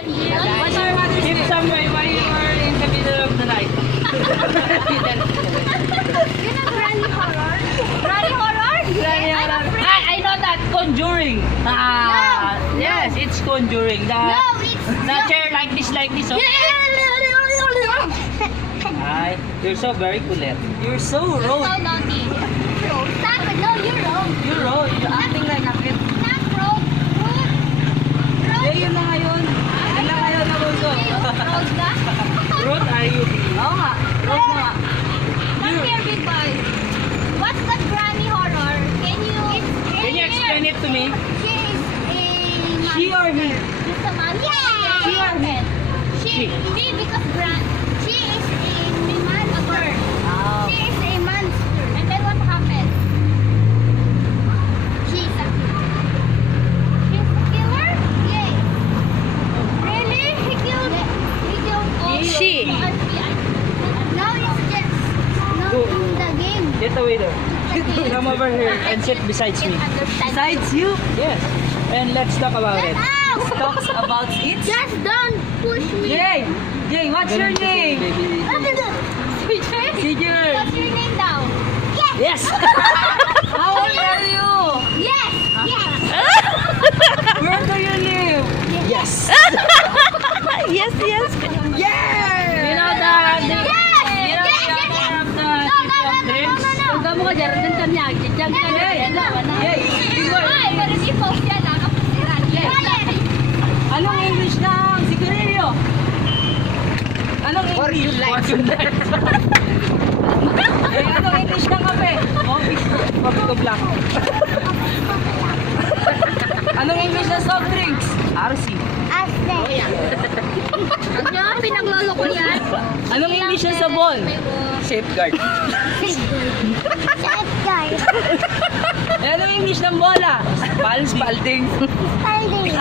Keep somewhere while you are in the middle of the night. You know Granny Horror? Granny Horror? Granny Horror. I know that Conjuring. Ah, No. yes, it's Conjuring. No, it's The chair like this. Oh. Ay, you're so very kulit. You're so So rude. naughty. Stop it. No, you're wrong. You're rude. You're acting like a kid. Not wrong. Rude. Eh, yun na ngayon. Yun na ngayon na gusto. Rude ka? Rude are you? Oo nga. Rude na nga. Come here, big boy. What's the Granny Horror? Can you explain it to me? She is a She or he? She's a man. Yeah. She or he? She because she is a monster. Oh. She is a monster. And then what happened? She's a killer? Yes. Really? He killed all She. the FBI. Now it's just not in the game. Get away there. Come over here and sit beside me. Besides you? Yes. And let's talk about it. Talks about it. Just don't push me. Jay, what's your name? CJ. What's your name now? Yes. How old are you? Yes. Yes. Where do you live? Yes. Yes. Yeah. You know the owner of the City of Dreams? Kamu ka dyan ka niya. Diyan ka niya. Ay, pero si Post yan. Nakapasiran. Anong English ng sigarilyo? Anong English? What you like? Eh, anong English ng kape? Coffee ko black. Anong English ng soft drinks? RC. Ano? Pinaglolo ko yan. Anong English ng sabon? Safeguard. Safeguard. Eh, anong English ng bola? Spalding. Spalding.